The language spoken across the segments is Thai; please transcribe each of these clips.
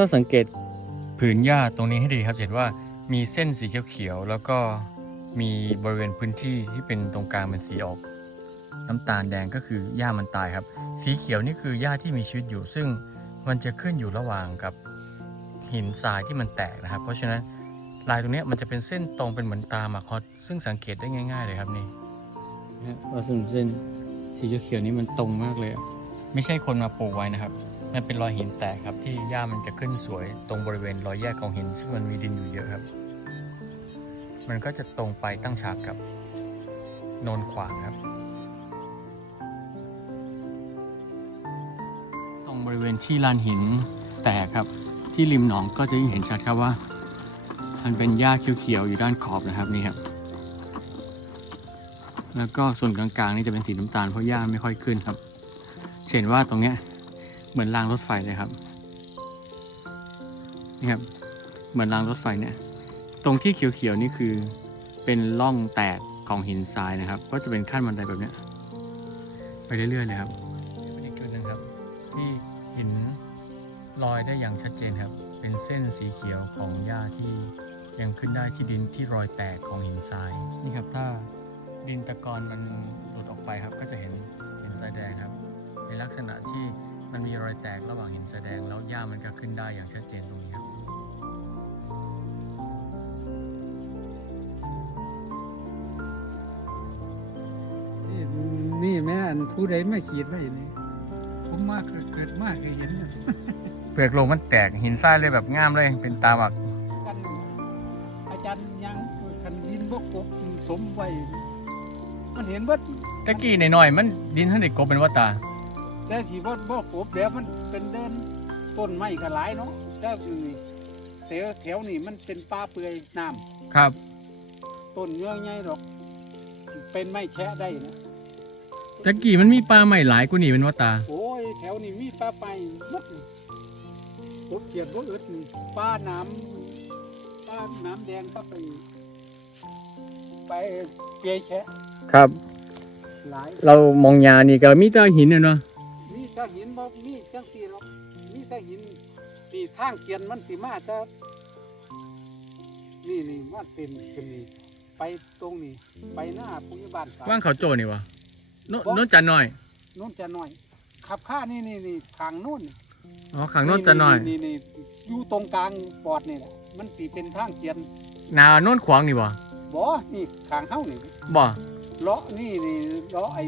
ถ้าสังเกตผืนหญ้าตรงนี้ให้ดีครับจะเห็นว่ามีเส้นสีเขียวๆแล้วก็มีบริเวณพื้นที่ที่เป็นตรงกลางเป็นสีออก น้ำตาลแดงก็คือหญ้ามันตายครับ สีเขียวนี่คือหญ้าที่มีชีวิตอยู่ ซึ่งมันจะขึ้นอยู่ระหว่างกับหินทรายที่มันแตกนะครับ เพราะฉะนั้นลายตรงเนี้ยมันจะเป็นเส้นตรงเป็นเหมือนตาหมากฮอตซึ่งสังเกตได้ง่าย ๆ เลยครับนี่ว่าส่วนเส้นสีเขียวๆนี้มันตรงมากเลยอะไม่ใช่คนมาปลูกไว้นะครับ มันเป็นรอยหินแตกครับที่หญ้ามันจะขึ้นสวยตรงบริเวณรอยแยกของหิน ซึ่งมันมีดินอยู่เยอะครับ มันก็จะตรงไปตั้งฉากกับโนนขวางครับ ตรงบริเวณที่ลานหินแตกครับ ที่ริมหนองก็จะยิ่งเห็นชัดครับว่า มันเป็นหญ้าเขียวๆอยู่ด้านขอบนะครับนี่ครับ แล้วก็ส่วนกลางๆนี่จะเป็นสีน้ำตาลเพราะหญ้าไม่ค่อยขึ้นครับเห็นว่าตรงเนี้ย เหมือนรางรถไฟเลยครับนี่ครับ เหมือนรางรถไฟเนี่ย ตรงที่เขียวๆนี่คือเป็นร่องแตกของหินทรายนะครับ ก็จะเป็นขั้นบันไดแบบเนี้ยไปเรื่อยๆเลยครับเป็นอีกจุดหนึ่งครับ ที่หินลอยได้อย่างชัดเจนครับ เป็นเส้นสีเขียวของหญ้าที่ยังขึ้นได้ที่ดินที่รอยแตกของหินทรายนี่ครับถ้าดินตะกอนมันหลุดออกไปครับ ก็จะเห็นหินทรายแดงครับ ในลักษณะที่ มันมีรอยแตกระหว่างหินทรายแดงแล้วหญ้ามันก็ขึ้นได้อย่างชัดเจนตรงนี้ครับนี่นี่แม่อันผู้ใดไม่ขีดไว้นี่ผมมากเกิดมากเคยเห็นนะเปลือกโลงมันแตกหินทรายเลยแบบงามเลย เป็นตาหมักกันอาจารย์ยังคันดินบกกบถมไว้มันเห็นว่าตะกี้หน่อยๆมันดินท่านเด็กกบเป็นว่าตา แต่ที่ว่าบกกบแบบมันเป็นเดินต้นไม้ก็หลายเนาะแต่คือแถวแถวนี่มันเป็นป่าเปื่อยน้ครับำต้นเยอะใหญ่ดอก เป็นไม้แคะได้นะตะกี้มันมีปลาใหม่หลายกว่านี่เป็นว่าตา โอ้ยแถวนี้มีปลาไปหมดนี่ตกเขียดบ่อึดนี่ปลาน้ำปลาน้ำแดงก็ไป ไปเปียแฉะครับ หลายเรามองยานี่ก็มีแต่หินเนาะมีแต่หิน บ่มีจังสีหรอกมีแต่หินตีทางเขียนมันสิมาแต่นี่นี่มาเต็มขึ้นนี่ไปตรงนี้ไปหน้าผู้ใหญ่บ้านฝว่างเขาโจนี่วะโนโนนจันหน่อยโน่นจะน้อย ขับข้านี่นี่นี่ทางโน่นนี่อ๋อขังโนนจันหน่อยนี่นี่อยู่ตรงกลางปอดนี่แหละมันสีเป็นทางเขียนนาโนนขวางนี่วะบ่นี่ขางเฮานี่บ่เลาะนี่นี่เลาะไอ้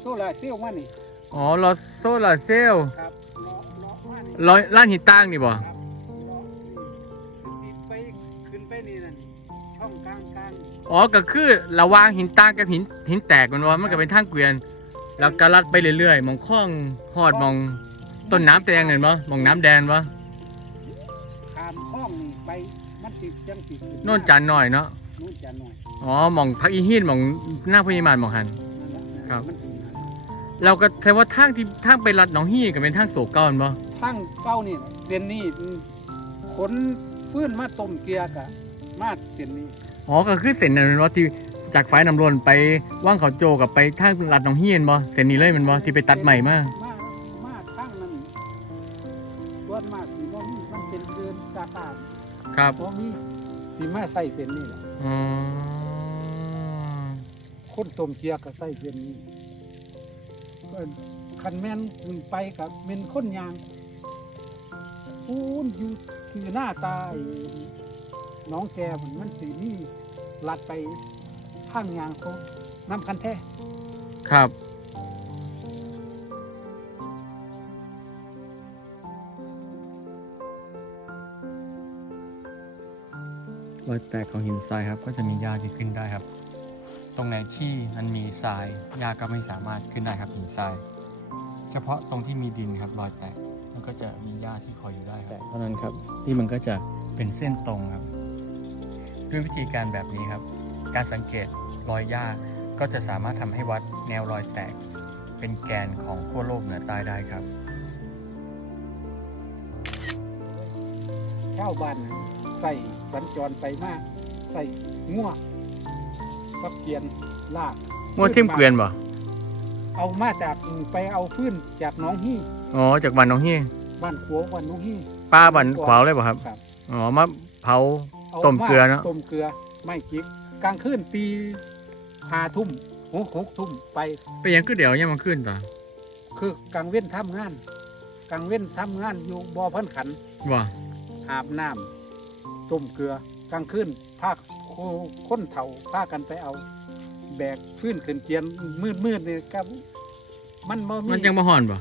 โซลาร์เซลล์มานี่ อ๋อรอโซลาร์เซลล์ครับเลาะเลาะมานี่ร้อยล้านหินตั้งนี่บ่ครับเลาะนี่ขึ้นไปขึ้นไปนี่นั่นช่องกลางกลางอ๋อก็คือระหว่างหินตั้งกับหินหินแตกมันว่ามันก็เป็นทางเกวียน แล้วก็ลัดไปเรื่อยๆมองคล้องหอดมองต้นน้ำแดงเห็นบ่มองน้ำแดงบ่ข้ามคลองนี่ไปมันสิจังสิขึ้โนนจันหน่อยเนาะโน่นจะน้อยอ๋อมองพักอีหินมองหน้าพญามานมองหัน นั่นแหละนั่นแหละครับ มันสินั่น เราก็แทว่าทางที่ทางไปลัดหนองฮี่ก็เป็นทางโศกเก้าแม่นบ่ทางเก้านี่น่ะเส้นนี้อืมขนฟื้นมาต้มเกลือกะมาเส้นนี้อ๋อก็คือเส้นนั้นแม่นบ่ที่จากฝ่ายน้ำล้นไปว่างเขาโจกับไปทางลัดหนองฮี่แม่นบ่เส้นนี้เลยแม่นบ่ที่ไปตัดใหม่มา มามาข้างนั้นส่วนมากสีบ่มีมันเป็นเดินสาขาครับบ่มีสีมาใส่เส้นนี่แหละอ๋อคนต้มเกียก็ใส่เส้นนี้เอิ้น คันแม่นไปกับเป็นคนยางปูนอยู่คือหน้าตาไอ้น้องแกมันมันสีนี่ลัดไปทางยางเขาน้ำคันแท้ ครับ รอยแตกของหินทรายครับ ก็จะมีหญ้าที่ขึ้นได้ครับ ตรงไหนที่มันมีทรายหญ้าก็ไม่สามารถขึ้นได้ครับหินทราย เฉพาะตรงที่มีดินครับรอยแตกมันก็จะมีหญ้าที่คอยอยู่ได้ครับเท่านั้นครับที่มันก็จะเป็นเส้นตรงครับ ด้วยวิธีการแบบนี้ครับ การสังเกตรอยหญ้าก็จะสามารถทำให้วัดแนวรอยแตก เป็นแกนของขั้วโลกเหนือใต้ได้ครับชาวบ้านน่ะใส่สัญจรไปมาก ใส่ง่ว กับเกียนลากงวดทิมเกวียนบ่เอามาจากไปเอาฟื้นจากหน้องฮี่อ๋อจากบ้านน้องฮี่บ้านขัวบ้านหน้องฮี่ป้าบันขวาวเลยป่ะครับครับอ๋อมาเผาอาต้มเกลือเนอะต้มเกลือไม่จิกกลางคืนตีห้าทุ่มหกหกทุ่มไปไปยังคือเดี๋ยวเนี่ยมันขึ้นต่อคือกลางเว้นทำงาน กลางเว้นทำงานอยู่บ่อพันขันว่าอาบน้ำต้มเกลือกลางคืนพาโค คนเฒ่าพากันไปเอา แบกฟื้นขึ้นเกียนมืดมืดๆนี่กับ มันบ่มีมันจังมาห่อนป่ะ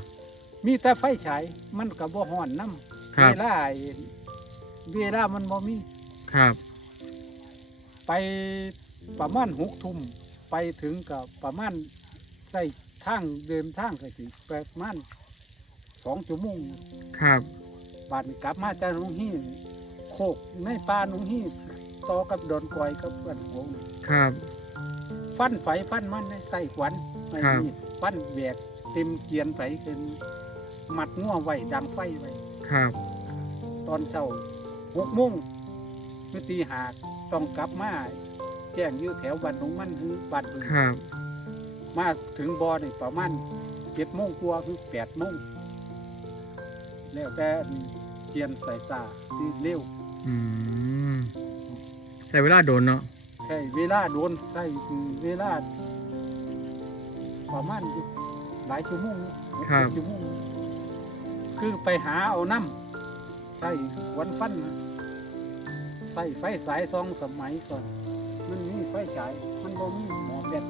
มีแต่ไฟฉายมันกับบ่ฮ้อนน้ำครับเวลาไอ้เวลามันบ่มี ครับ ไปประมาณหกทุ่มไปถึงกับประมาณใส่ทางเดินทางก็สิประมาณสองชั่วโมง ครับ บาดนี้กลับมาจากหนองฮีโคกในป่าหนองฮี ต่อกับดอนกอยกับเพื่อนหัวน่ะครับ ฟันไฟฟันมันในใส่ขวัญไม่ครับมีฟันแบกเต็มเกียนไปขึ้นมัดง่วไว้ดังไฟไว้ครับตอนเช้าหกโมงคือตีหาต้องกลับมาแจ้งอยู่แถวบ้านหนองมันหรือบ้านบึงครับมาถึงบ่อนี่ประมาณเจ็ดโมงกว่าคือแปดโมงแล้วแต่เกียนใส่ซาที่เร็ว อืม ใช้เวลาโดนเนาะใช่เวลาโดนใช่เวลาประมาณหลายชั่วโมงหกครับชั่วโมงคือไปหาเอาน้ำใช่วันฟันนะใส่ไฟสายซองสมัยก่อน มันมีไฟฉาย มันบ่มีหมอแบต